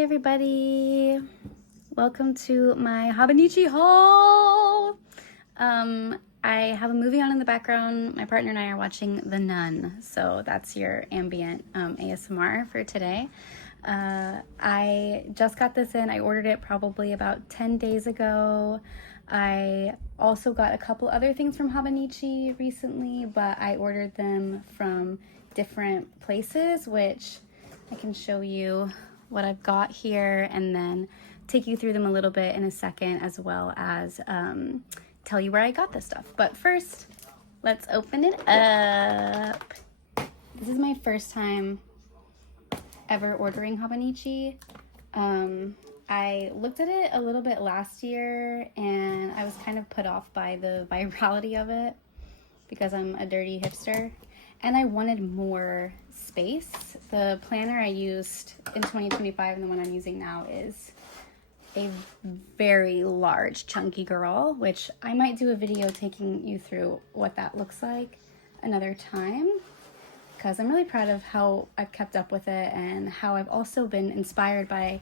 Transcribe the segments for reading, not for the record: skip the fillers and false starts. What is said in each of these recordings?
Hi everybody, welcome to my Hobonichi haul. I have a movie on in the background. My partner and I are watching The Nun, so that's your ambient ASMR for today. I just got this in. I ordered it probably about 10 days ago. I also got a couple other things from Hobonichi recently, but I ordered them from different places, which I can show you what I've got here and then take you through them a little bit in a second, as well as tell you where I got this stuff. But first, let's open it up. This is my first time ever ordering Hobonichi. I looked at it a little bit last year and I was kind of put off by the virality of it because I'm a dirty hipster and I wanted more space. The planner I used in 2025 and the one I'm using now is a very large chunky girl, which I might do a video taking you through what that looks like another time, because I'm really proud of how I've kept up with it and how I've also been inspired by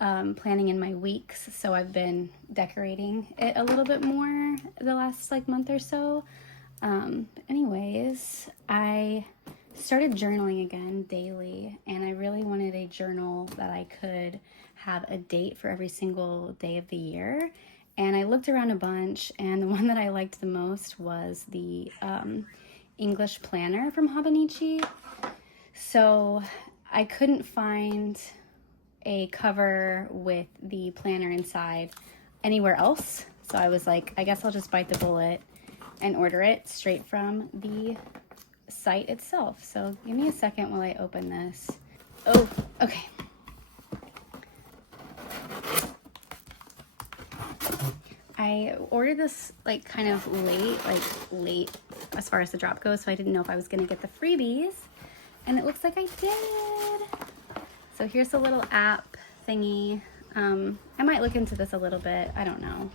planning in my weeks. So I've been decorating it a little bit more the last month or so. Anyways, I started journaling again daily, and I really wanted a journal that I could have a date for every single day of the year. And I looked around a bunch, and the one that I liked the most was the English planner from Hobonichi. So I couldn't find a cover with the planner inside anywhere else. So I was like, I guess I'll just bite the bullet and order it straight from the site itself. So give me a second while I open this. Oh, okay. I ordered this kind of late as far as the drop goes, so I didn't know if I was gonna get the freebies, and it looks like I did. So here's a little app thingy. I might look into this a little bit, I don't know.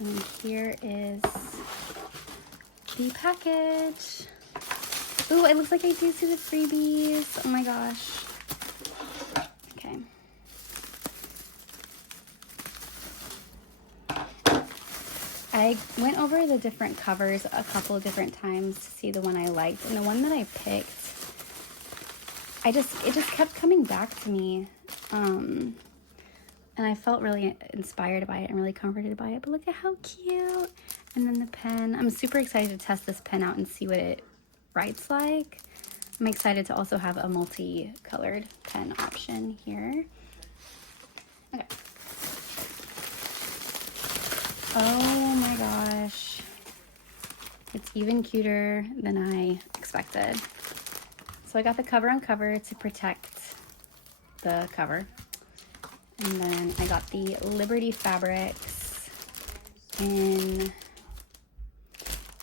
And here is the package. Ooh, it looks like I do see the freebies. Oh my gosh. Okay. I went over the different covers a couple of different times to see the one I liked, and the one that I picked, it just kept coming back to me. And I felt really inspired by it and really comforted by it. But look at how cute. And then the pen. I'm super excited to test this pen out and see what it writes like. I'm excited to also have a multi-colored pen option here. Okay. Oh my gosh. It's even cuter than I expected. So I got the cover on cover to protect the cover. And then I got the Liberty fabrics in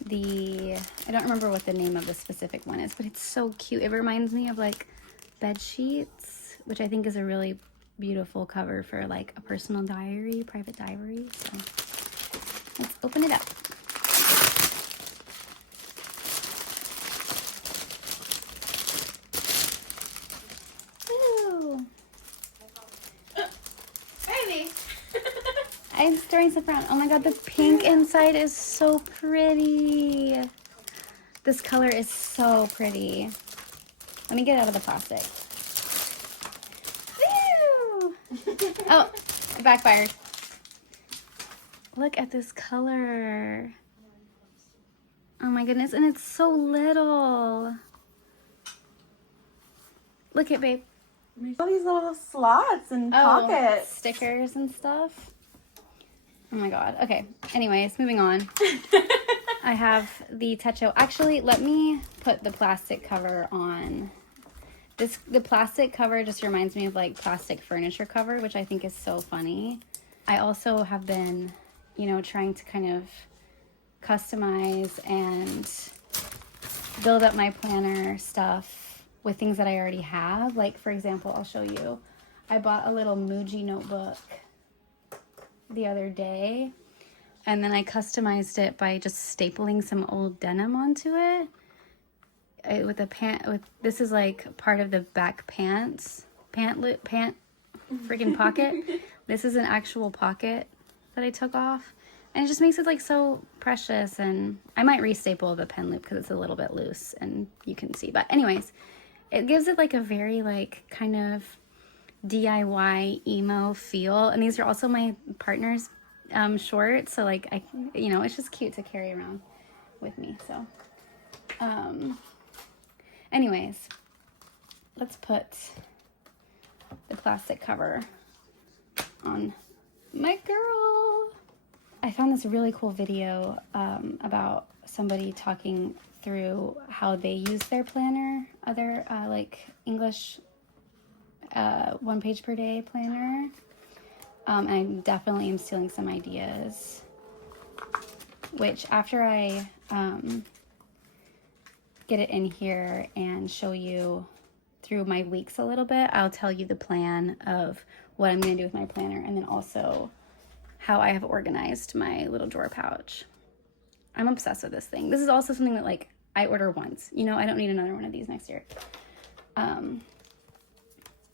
the, I don't remember what the name of the specific one is, but it's so cute. It reminds me of bed sheets, which I think is a really beautiful cover for a personal diary, private diary. So let's open it up. I'm stirring some around. Oh my god, the pink inside is so pretty. This color is so pretty. Let me get it out of the plastic. Woo! Oh, it backfired. Look at this color. Oh my goodness, and it's so little. Look at babe. All these little slots and pockets. Stickers and stuff. Oh my god. Okay. Anyways, moving on. I have the techo. Actually, let me put the plastic cover on. The plastic cover just reminds me of plastic furniture cover, which I think is so funny. I also have been, trying to kind of customize and build up my planner stuff with things that I already have. For example, I'll show you. I bought a little Muji notebook the other day, and then I customized it by just stapling some old denim onto it. with a pant, this is like part of the back pant freaking pocket. This is an actual pocket that I took off. And it just makes it like so precious. And I might restaple the pen loop because it's a little bit loose and you can see. But anyways, it gives it like a very like kind of DIY emo feel. And these are also my partner's shorts. So like it's just cute to carry around with me. So anyways, let's put the plastic cover on my girl. I found this really cool video about somebody talking through how they use their planner, other like English 1 page per day planner. And I definitely am stealing some ideas, which after I get it in here and show you through my weeks a little bit, I'll tell you the plan of what I'm going to do with my planner, and then also how I have organized my little drawer pouch. I'm obsessed with this thing. This is also something that like I order once. I don't need another one of these next year.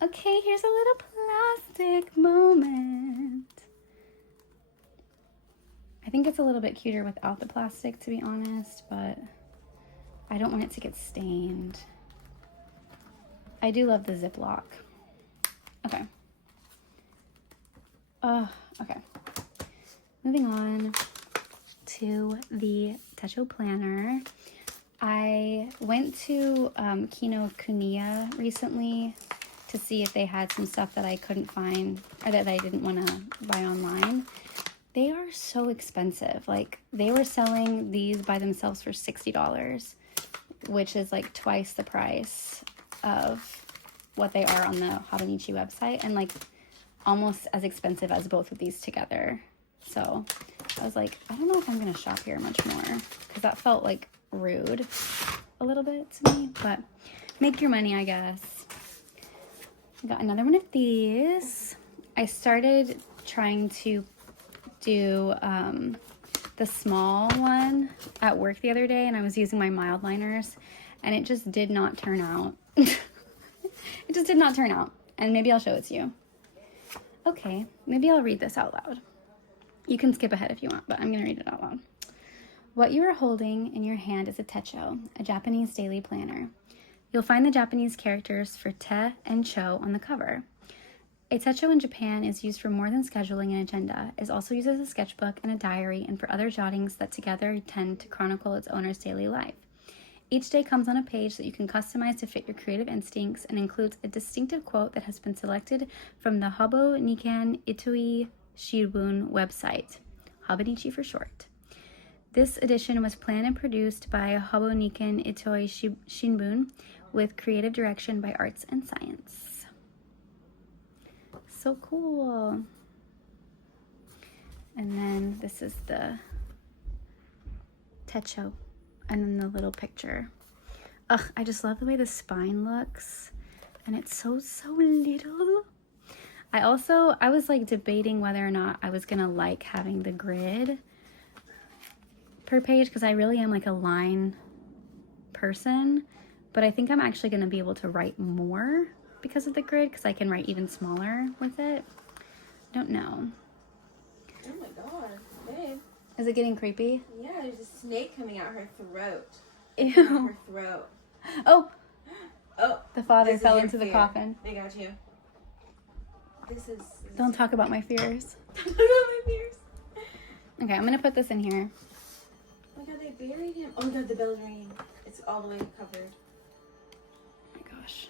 Okay, here's a little plastic moment. I think it's a little bit cuter without the plastic, to be honest, but I don't want it to get stained. I do love the Ziploc. Okay. Okay. Moving on to the techo planner. I went to Kinokuniya recently to see if they had some stuff that I couldn't find or that I didn't want to buy online. They are so expensive. Like, they were selling these by themselves for $60, which is like twice the price of what they are on the Hobonichi website, and like almost as expensive as both of these together. So I was like, I don't know if I'm gonna shop here much more, because that felt like rude a little bit to me, but make your money, I guess. I got another one of these. I started trying to do the small one at work the other day, and I was using my mild liners, and it just did not turn out. It just did not turn out, and maybe I'll show it to you. Okay, maybe I'll read this out loud. You can skip ahead if you want, but I'm going to read it out loud. What you are holding in your hand is a techo, a Japanese daily planner. You'll find the Japanese characters for te and cho on the cover. A techo in Japan is used for more than scheduling an agenda. It is also used as a sketchbook and a diary, and for other jottings that together tend to chronicle its owner's daily life. Each day comes on a page that you can customize to fit your creative instincts and includes a distinctive quote that has been selected from the Hobonichi Itoi Shirbun website, Hobonichi for short. This edition was planned and produced by Hobonichi Itoi Shimbun with creative direction by Arts and Science. So cool. And then this is the techo. And then the little picture. Ugh, I just love the way the spine looks. And it's so little. I was like debating whether or not I was gonna like having the grid per page, because I really am like a line person. But I think I'm actually gonna be able to write more because of the grid, because I can write even smaller with it. Don't know. Oh my god, babe. Is it getting creepy? Yeah, there's a snake coming out her throat. Ew. Her throat. Oh! Oh! The father fell into the coffin. They got you. This is... Don't talk about my fears. Talk about my fears. Okay, I'm gonna put this in here. Oh my god, they buried him. Oh my god, the bell's ringing. It's all the way covered. Oh my gosh.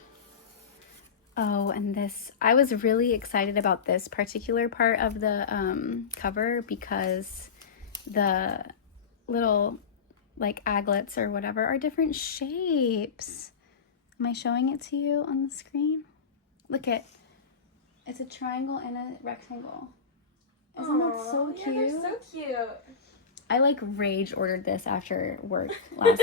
Oh, and this, I was really excited about this particular part of the cover, because the little like aglets or whatever are different shapes. Am I showing it to you on the screen? Look at, it's a triangle and a rectangle. Isn't that so cute? Yeah, they're so cute. I like rage ordered this after work last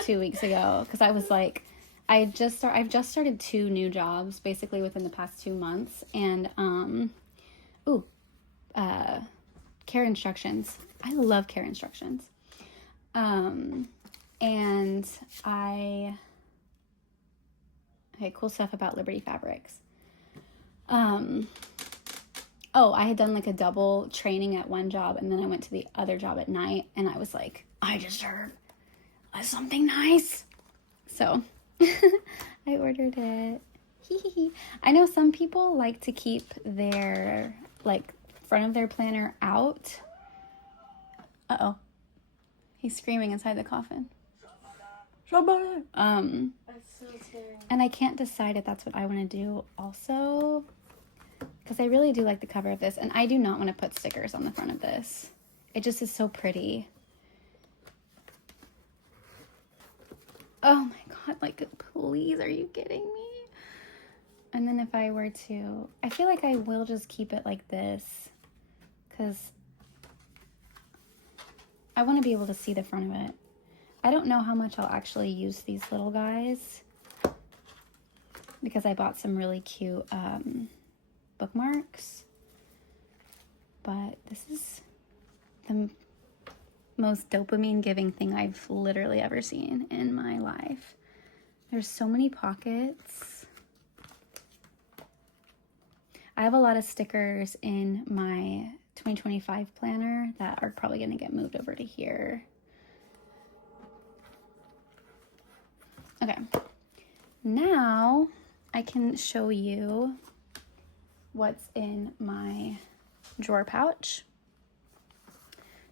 2 weeks ago, because I was like, I've just started 2 new jobs basically within the past 2 months, and care instructions. I love care instructions. And I Okay, cool stuff about Liberty Fabrics. Oh, I had done like a double training at one job, and then I went to the other job at night, and I was like, I deserve something nice. So I ordered it. I know some people like to keep their like front of their planner out. Uh-oh. He's screaming inside the coffin. That's so scary. And I can't decide if that's what I want to do also, because I really do like the cover of this, and I do not want to put stickers on the front of this. It just is so pretty. Oh my god, like, please, are you kidding me? And then if I were to, I feel like I will just keep it like this, because I want to be able to see the front of it. I don't know how much I'll actually use these little guys, because I bought some really cute bookmarks. But this is the most dopamine giving thing I've literally ever seen in my life. There's so many pockets. I have a lot of stickers in my 2025 planner that are probably going to get moved over to here. Okay, now I can show you what's in my drawer pouch.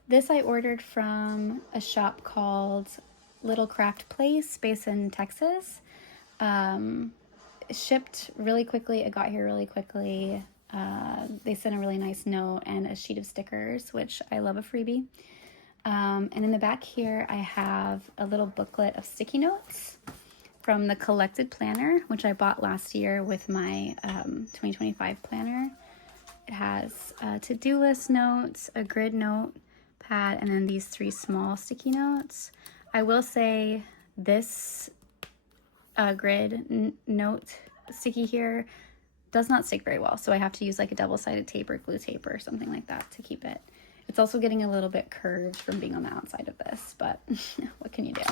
This I ordered from a shop called Little Craft Place based in Texas. It shipped really quickly. It got here really quickly. They sent a really nice note and a sheet of stickers, which I love a freebie. And in the back here, I have a little booklet of sticky notes from the Collected Planner, which I bought last year with my 2025 planner. It has to-do list notes, a grid note pad, and then these 3 small sticky notes. I will say this grid note sticky here does not stick very well, so I have to use like a double-sided tape or glue tape or something like that to keep it. It's also getting a little bit curved from being on the outside of this, but what can you do?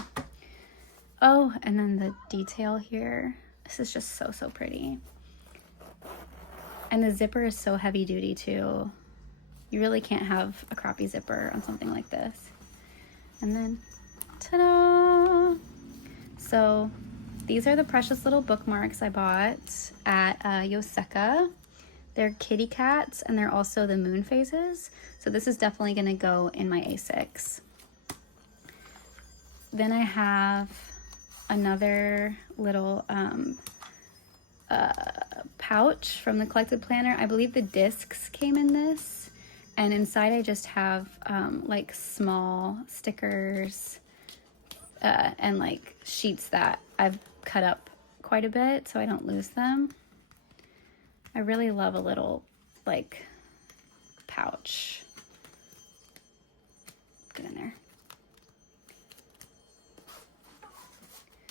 Oh, and then the detail here. This is just so, so pretty. And the zipper is so heavy duty too. You really can't have a crappy zipper on something like this. And then, ta-da! So these are the precious little bookmarks I bought at Yoseka. They're kitty cats, and they're also the moon phases. So this is definitely gonna go in my A6. Then I have another little pouch from the Collected Planner. I believe the discs came in this, and inside I just have like small stickers and like sheets that I've cut up quite a bit so I don't lose them. I really love a little like pouch. Get in there.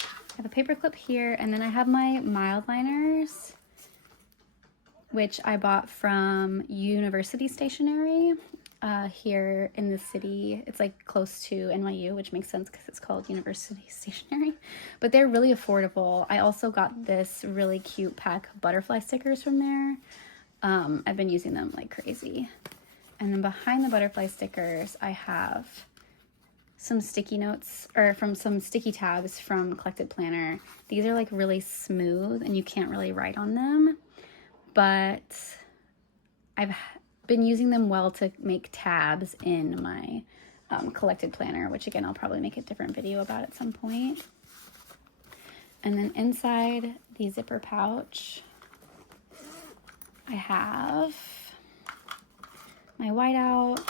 I have a paper clip here, and then I have my mild liners, which I bought from University Stationery here in the city. It's like close to NYU, which makes sense because it's called University Stationery, but they're really affordable. I also got this really cute pack of butterfly stickers from there. I've been using them like crazy. And then behind the butterfly stickers, I have some sticky notes, or from some sticky tabs from Collected Planner. These are like really smooth and you can't really write on them, but I've been using them well to make tabs in my Collected Planner, which again, I'll probably make a different video about at some point. And then inside the zipper pouch, I have my whiteout,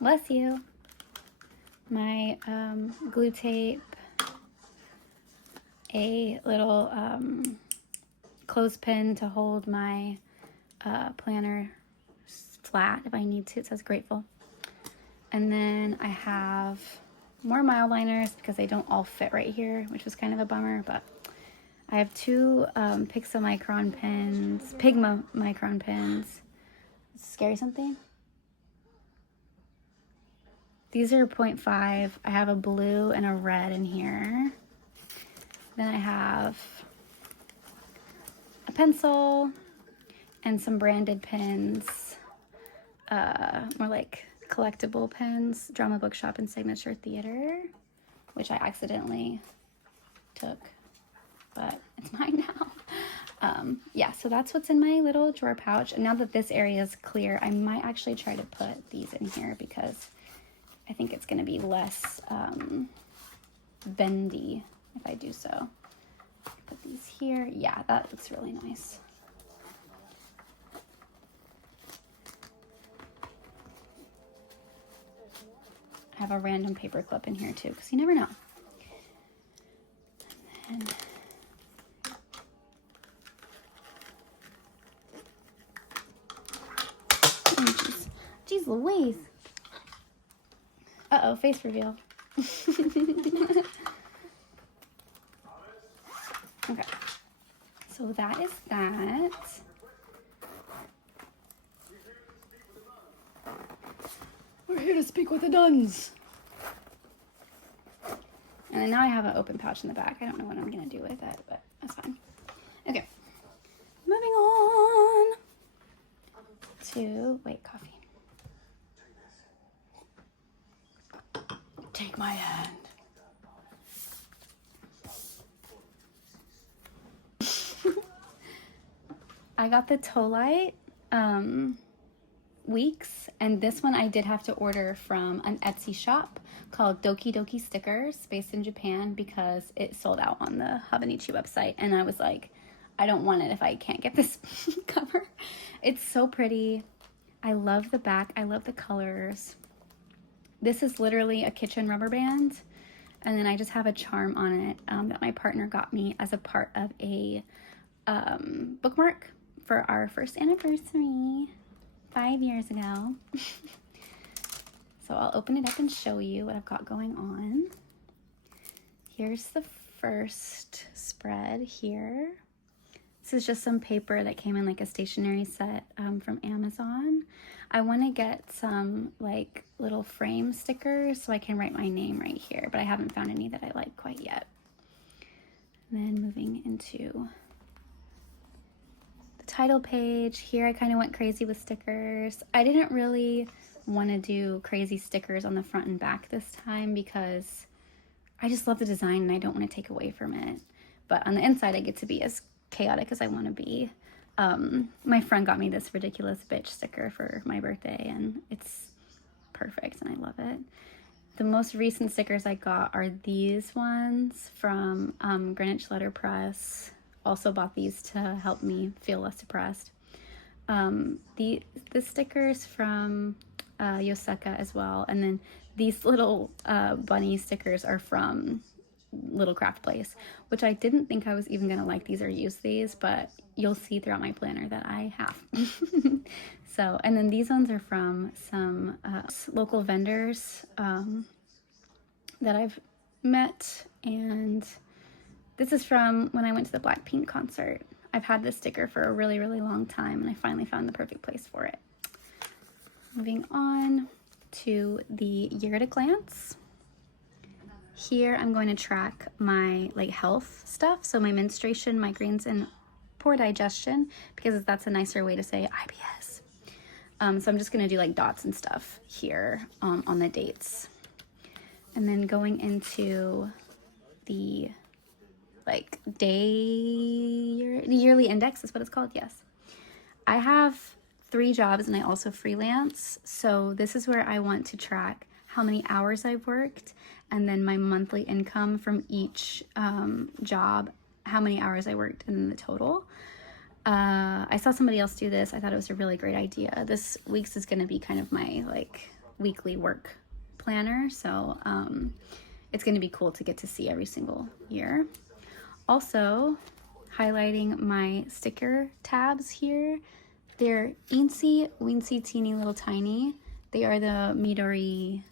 bless you, my glue tape, a little clothespin to hold my planner flat if I need to. It says grateful. And then I have more mile liners because they don't all fit right here, which was kind of a bummer, but I have 2 Pigma micron pens. Scary something? These are 0.5. I have a blue and a red in here. Then I have pencil, and some branded pens, more like collectible pens, Drama Bookshop and Signature Theater, which I accidentally took, but it's mine now. Yeah, so that's what's in my little drawer pouch. And now that this area is clear, I might actually try to put these in here because I think it's going to be less bendy if I do so. Put these here. Yeah, that looks really nice. I have a random paper clip in here too, because you never know. And Jeez Louise. Uh-oh, face reveal. Okay. So that is that. We're here to speak with the nuns. And then now I have an open pouch in the back. I don't know what I'm going to do with it, but that's fine. Okay. Moving on to, wait, coffee. Take my hand. I got the toe light weeks, and this one I did have to order from an Etsy shop called Doki Doki Stickers, based in Japan, because it sold out on the Hobonichi website, and I was like, I don't want it if I can't get this cover. It's so pretty. I love the back. I love the colors. This is literally a kitchen rubber band, and then I just have a charm on it that my partner got me as a part of a bookmark for our first anniversary 5 years ago. So I'll open it up and show you what I've got going on. Here's the first spread here. This is just some paper that came in like a stationery set from Amazon. I want to get some like little frame stickers so I can write my name right here, but I haven't found any that I like quite yet. And then moving into the title page. Here I kind of went crazy with stickers. I didn't really want to do crazy stickers on the front and back this time because I just love the design and I don't want to take away from it. But on the inside I get to be as chaotic as I want to be. My friend got me this ridiculous bitch sticker for my birthday and it's perfect and I love it. The most recent stickers I got are these ones from Greenwich Letterpress. Also bought these to help me feel less depressed. The stickers from Yoseka as well, and then these little bunny stickers are from Little Craft Place, which I didn't think I was even gonna like these or use these, but you'll see throughout my planner that I have. So, and then these ones are from some local vendors that I've met, and this is from when I went to the Blackpink concert. I've had this sticker for a really, really long time, and I finally found the perfect place for it. Moving on to the year at a glance. Here I'm going to track my like health stuff, so my menstruation, migraines, and poor digestion, because that's a nicer way to say IBS. So I'm just going to do like dots and stuff here on the dates. And then going into the like the yearly index is what it's called. Yes. I have 3 jobs and I also freelance. So this is where I want to track how many hours I've worked and then my monthly income from each job, how many hours I worked and the total. I saw somebody else do this. I thought it was a really great idea. This week's is going to be kind of my like weekly work planner. So it's going to be cool to get to see every single year. Also, highlighting my sticker tabs here. They're eensy, weensy, teeny, little tiny. They are the Midori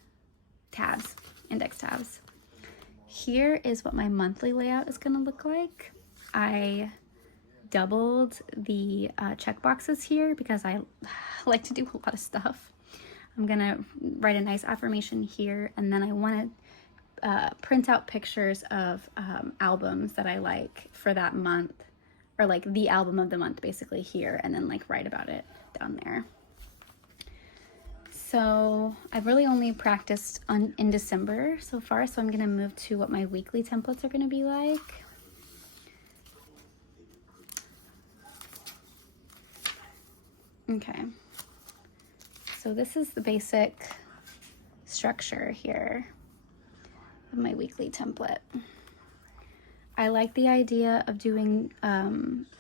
tabs, index tabs. Here is what my monthly layout is going to look like. I doubled the check boxes here because I like to do a lot of stuff. I'm going to write a nice affirmation here, and then I want to print out pictures of albums that I like for that month or like the album of the month basically here, and then like write about it down there. So I've really only practiced in December so far, so I'm gonna move to what my weekly templates are gonna be like. Okay, so this is the basic structure here of my weekly template. I like the idea of doing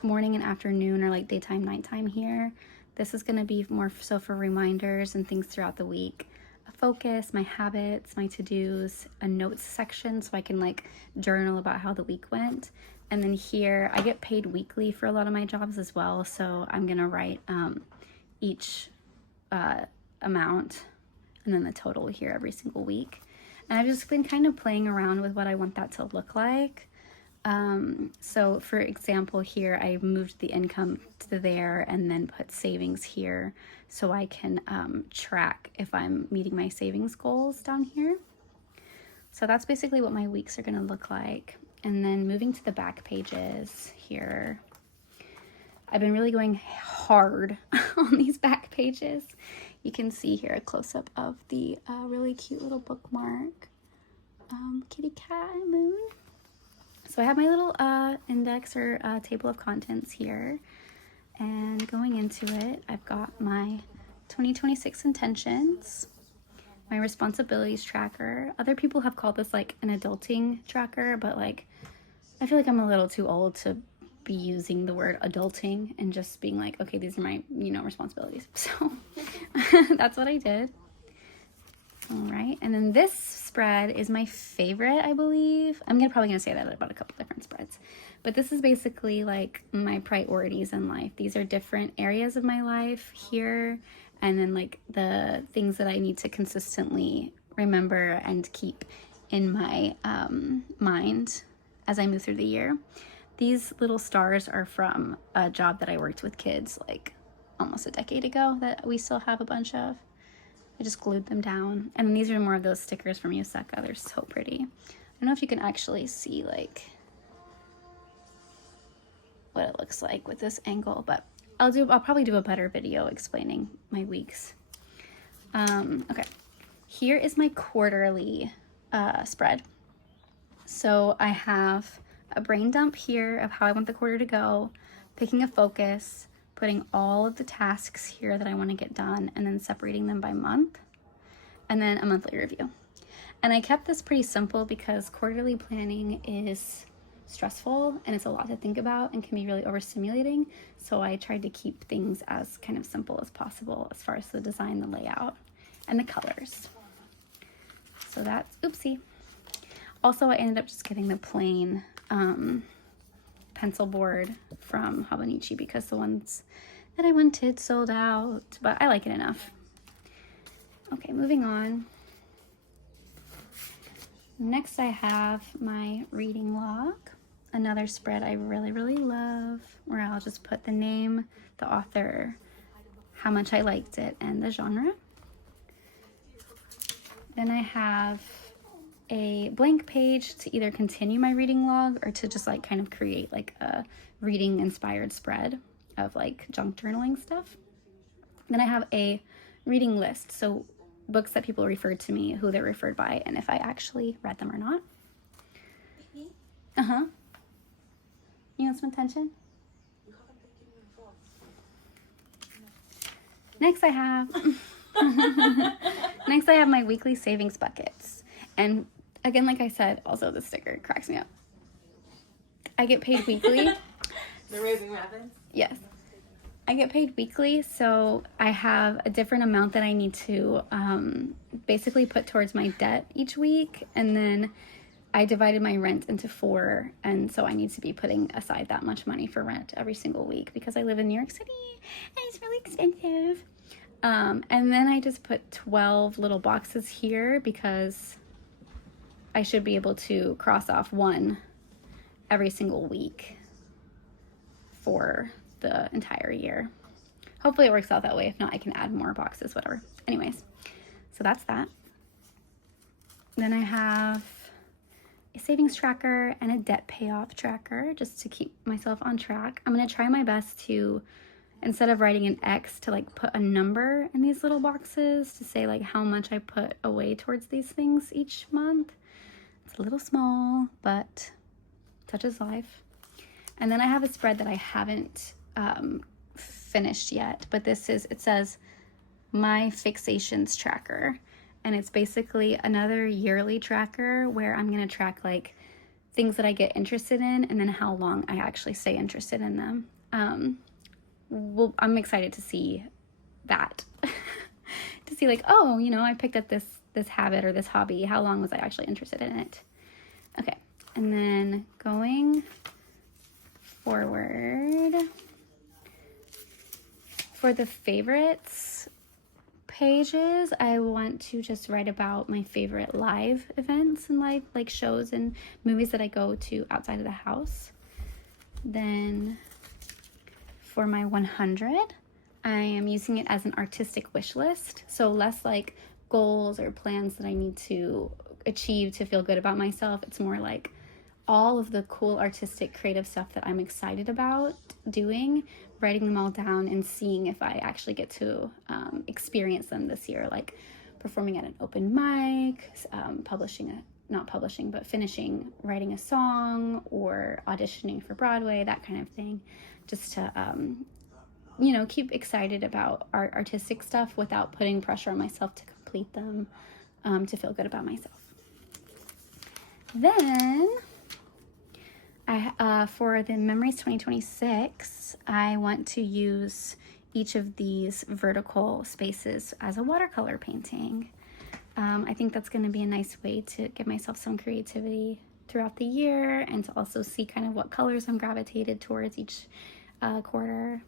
morning and afternoon, or like daytime, nighttime here. This is going to be more so for reminders and things throughout the week. A focus, my habits, my to-dos, a notes section so I can like journal about how the week went. And then here, I get paid weekly for a lot of my jobs as well, so I'm going to write each amount and then the total here every single week. And I've just been kind of playing around with what I want that to look like. So for example here, I moved the income to there and then put savings here so I can track if I'm meeting my savings goals down here. So that's basically what my weeks are going to look like. And then moving to the back pages here, I've been really going hard on these back pages. You can see here a close-up of the really cute little bookmark, kitty cat moon. So I have my little index or table of contents here, and going into it, I've got my 2026 intentions, my responsibilities tracker. Other people have called this like an adulting tracker, but like I feel like I'm a little too old to be using the word adulting and just being like, okay, these are my, responsibilities. So that's what I did. All right, and then this spread is my favorite, I believe. I'm probably gonna say that about a couple different spreads, but this is basically like my priorities in life. These are different areas of my life here, and then like the things that I need to consistently remember and keep in my mind as I move through the year. These little stars are from a job that I worked with kids like almost a decade ago that we still have a bunch of. I just glued them down. And these are more of those stickers from Yoseka. They're so pretty. I don't know if you can actually see like what it looks like with this angle, but I'll probably do a better video explaining my weeks. Okay, here is my quarterly spread. So I have a brain dump here of how I want the quarter to go, picking a focus, putting all of the tasks here that I want to get done, and then separating them by month, and then a monthly review. And I kept this pretty simple because quarterly planning is stressful and it's a lot to think about and can be really overstimulating. So I tried to keep things as kind of simple as possible as far as the design, the layout, and the colors. So that's oopsie. Also, I ended up just getting the plain pencil board from Hobonichi because the ones that I wanted sold out, but I like it enough. Okay, moving on. Next I have my reading log, another spread I really, really love, where I'll just put the name, the author, how much I liked it, and the genre. Then I have a blank page to either continue my reading log or to just like kind of create like a reading inspired spread of like junk journaling stuff. Then I have a reading list, so books that people referred to me, who they're referred by, and if I actually read them or not. You want some attention? Next I have my weekly savings buckets. And again, like I said, also the sticker cracks me up. I get paid weekly. The Raising Rabbits? Yes. I get paid weekly, so I have a different amount that I need to basically put towards my debt each week. And then I divided my rent into 4, and so I need to be putting aside that much money for rent every single week because I live in New York City and it's really expensive. And then I just put 12 little boxes here because I should be able to cross off one every single week for the entire year. Hopefully it works out that way. If not, I can add more boxes, whatever. Anyways, so that's that. Then I have a savings tracker, and a debt payoff tracker just to keep myself on track. I'm going to try my best to, instead of writing an X, to like put a number in these little boxes to say like how much I put away towards these things each month. It's a little small, but such is life. And then I have a spread that I haven't finished yet, but it says my fixations tracker. And it's basically another yearly tracker where I'm going to track like things that I get interested in and then how long I actually stay interested in them. I'm excited to see that. To see like, oh, you know, I picked up this habit or this hobby. How long was I actually interested in it? Okay. And then going forward, for the favorites pages, I want to just write about my favorite live events and like shows and movies that I go to outside of the house. Then for my 100, I am using it as an artistic wish list. So less like goals or plans that I need to achieve to feel good about myself. It's more like all of the cool artistic creative stuff that I'm excited about doing, writing them all down and seeing if I actually get to experience them this year, like performing at an open mic, finishing writing a song or auditioning for Broadway, that kind of thing, just to you know, keep excited about artistic stuff without putting pressure on myself to complete them, to feel good about myself. Then for the Memories 2026, I want to use each of these vertical spaces as a watercolor painting. I think that's going to be a nice way to give myself some creativity throughout the year and to also see kind of what colors I'm gravitated towards each quarter.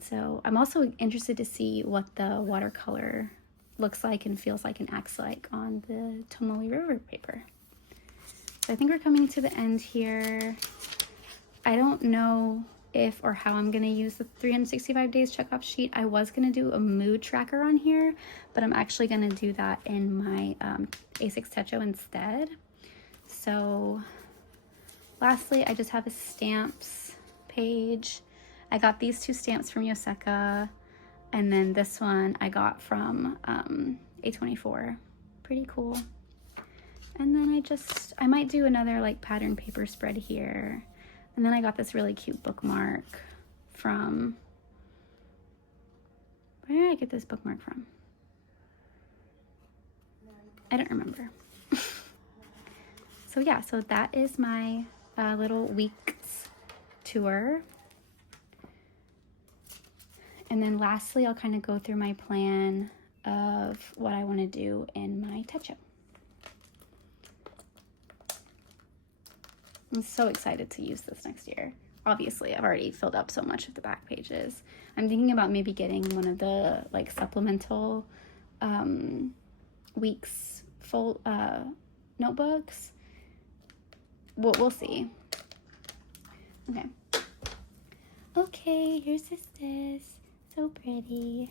So I'm also interested to see what the watercolor looks like and feels like and acts like on the Tomoe River paper. So I think we're coming to the end here. I don't know if or how I'm going to use the 365 days checkoff sheet. I was going to do a mood tracker on here, but I'm actually going to do that in my A6 Techo instead. So lastly, I just have a stamps page. I got these 2 stamps from Yoseka, and then this one I got from A24. Pretty cool. And then I might do another like pattern paper spread here. And then I got this really cute bookmark from, where did I get this bookmark from? I don't remember. So yeah, so that is my little week's tour. And then lastly, I'll kind of go through my plan of what I want to do in my techo. I'm so excited to use this next year. Obviously, I've already filled up so much of the back pages. I'm thinking about maybe getting one of the like supplemental weeks full notebooks. We'll see. Okay. Okay, here's this. So pretty.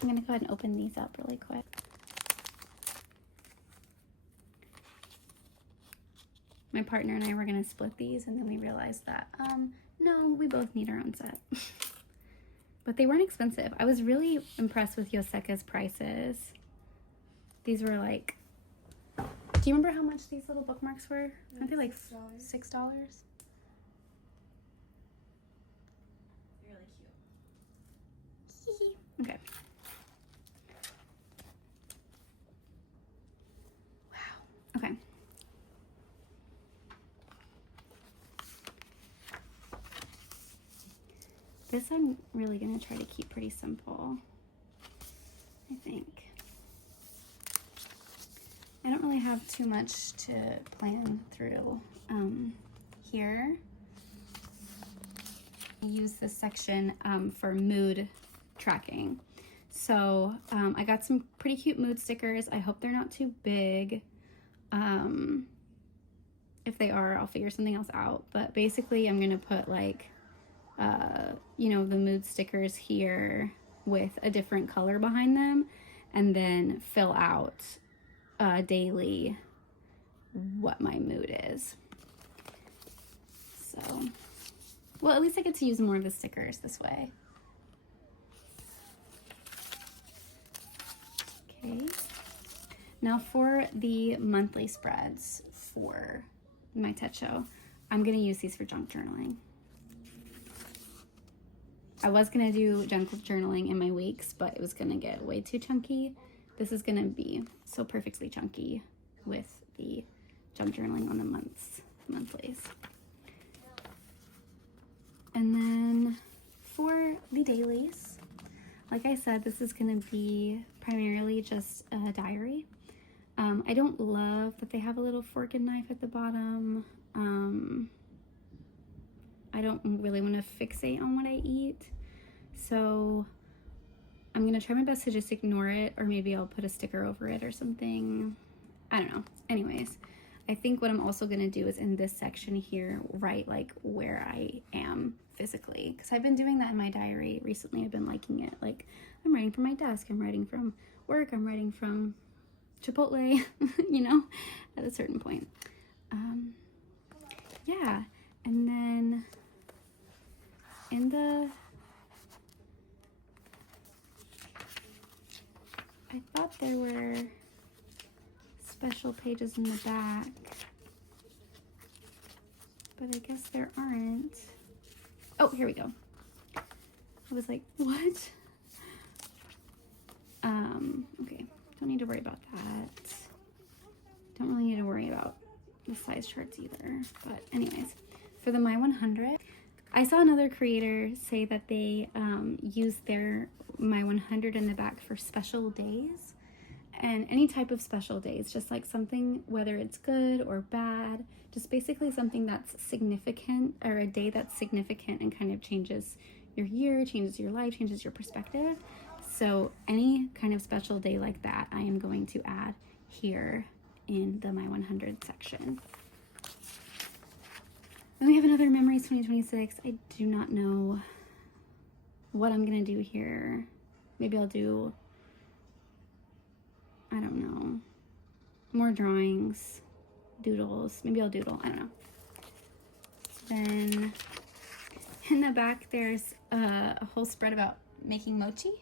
I'm gonna go ahead and open these up really quick. My partner and I were gonna split these, and then we realized that no, we both need our own set. But they weren't expensive. I was really impressed with Yoseka's prices. These were like, do you remember how much these little bookmarks were? Aren't they like $6? Really cute. Okay. Wow. Okay. This I'm really gonna try to keep pretty simple, I think. I don't really have too much to plan through here. I use this section for mood tracking. So I got some pretty cute mood stickers. I hope they're not too big. If they are, I'll figure something else out. But basically I'm gonna put like, you know, the mood stickers here with a different color behind them, and then fill out daily what my mood is. So, well, at least I get to use more of the stickers this way. Okay. Now for the monthly spreads for my techo, I'm going to use these for junk journaling. I was going to do junk journaling in my weeks, but it was going to get way too chunky. This is going to be so perfectly chunky with the junk journaling on the monthlies. And then for the dailies, like I said, this is going to be primarily just a diary. I don't love that they have a little fork and knife at the bottom. I don't really want to fixate on what I eat. So I'm going to try my best to just ignore it, or maybe I'll put a sticker over it or something. I don't know. Anyways, I think what I'm also going to do is in this section here, write like where I am physically. Because I've been doing that in my diary recently. I've been liking it. Like I'm writing from my desk. I'm writing from work. I'm writing from Chipotle, you know, at a certain point. Yeah. And then in the... I thought there were special pages in the back, but I guess there aren't. Oh, here we go. I was like, what? Okay, don't need to worry about that. Don't really need to worry about the size charts either. But anyways, for the My 100, I saw another creator say that they use their My 100 in the back for special days, and any type of special days, just like something, whether it's good or bad, just basically something that's significant, or a day that's significant and kind of changes your year, changes your life, changes your perspective. So any kind of special day like that, I am going to add here in the My 100 section. Then we have another Memories 2026. I do not know what I'm gonna do here. Maybe I'll do, I don't know, more drawings, doodles. Maybe I'll doodle, I don't know. Then in the back, there's a whole spread about making mochi.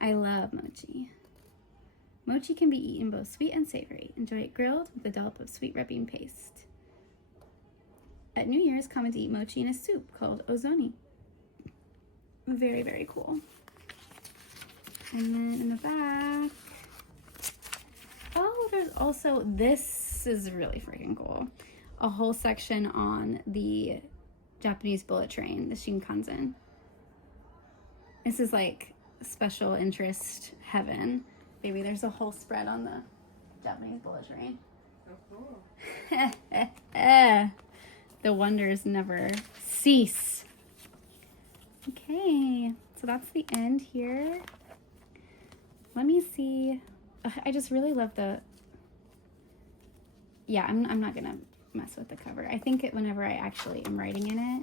I love mochi. Mochi can be eaten both sweet and savory. Enjoy it grilled with a dollop of sweet red bean paste. At New Year's, common to eat mochi in a soup called ozoni. Very, very cool. And then in the back, oh, there's also, this is really freaking cool, a whole section on the Japanese bullet train, the Shinkansen. This is like special interest heaven. Maybe there's a whole spread on the Japanese bullet train. Oh, cool. The wonders never cease. Okay, so that's the end here. Let me see. I just really love the... Yeah, I'm not gonna mess with the cover. I think whenever I actually am writing in it,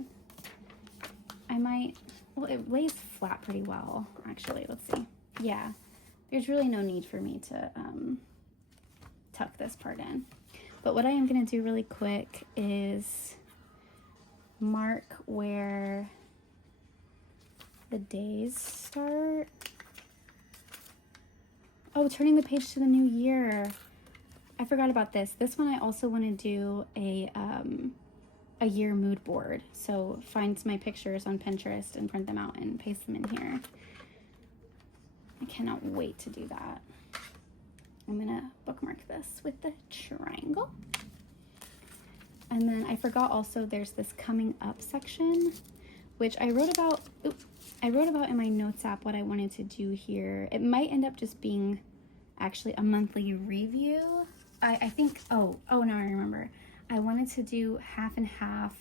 I might... Well, it lays flat pretty well, actually. Let's see. Yeah, there's really no need for me to tuck this part in. But what I am gonna do really quick is mark where the days start. Oh, turning the page to the new year. I forgot about this. This one I also want to do a year mood board. So find my pictures on Pinterest and print them out and paste them in here. I cannot wait to do that. I'm gonna bookmark this with the triangle. And then I forgot also there's this coming up section, which I wrote about. I wrote about in my notes app what I wanted to do here. It might end up just being actually a monthly review. I think, oh, now I remember. I wanted to do half and half,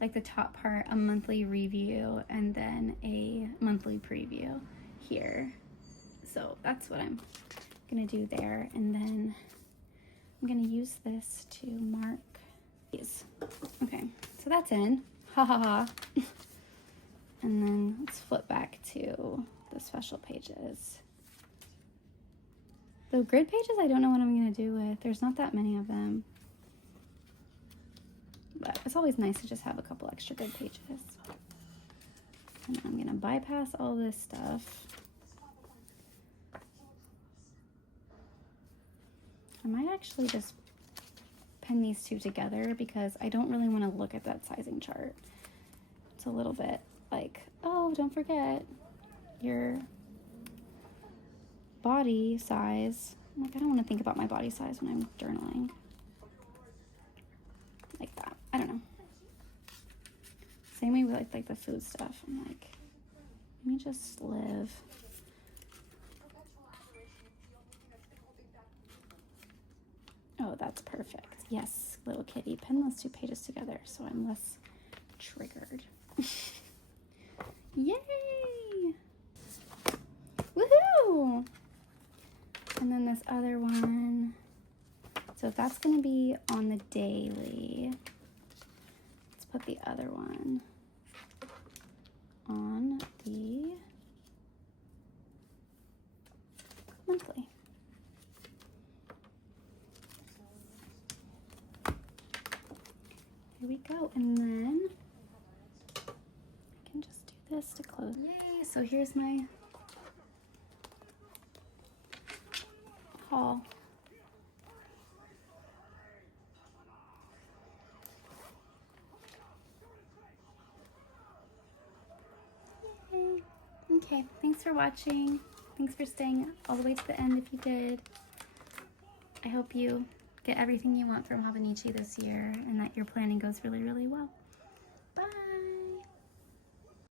like the top part, a monthly review, and then a monthly preview here. So that's what I'm gonna do there. And then I'm gonna use this to mark these. Okay, so that's in, ha ha ha. And then let's flip back to the special pages. The grid pages, I don't know what I'm gonna do with. There's not that many of them. But it's always nice to just have a couple extra good pages. And I'm gonna bypass all this stuff. I might actually just pin these two together because I don't really want to look at that sizing chart. It's a little bit like, oh, don't forget your body size. Like, I don't want to think about my body size when I'm journaling. Like that. I don't know. Same way with like the food stuff. I'm like, let me just live. Oh, that's perfect. Yes, little kitty. Pin those two pages together so I'm less triggered. Yay! Woohoo! And then this other one. So if that's going to be on the daily, let's put the other one on the monthly. Here we go. And then I can just do this to close. Yay! So here's my haul. Yay. Okay, thanks for watching. Thanks for staying all the way to the end if you did. I hope you get everything you want from Hobonichi this year and that your planning goes really, really well.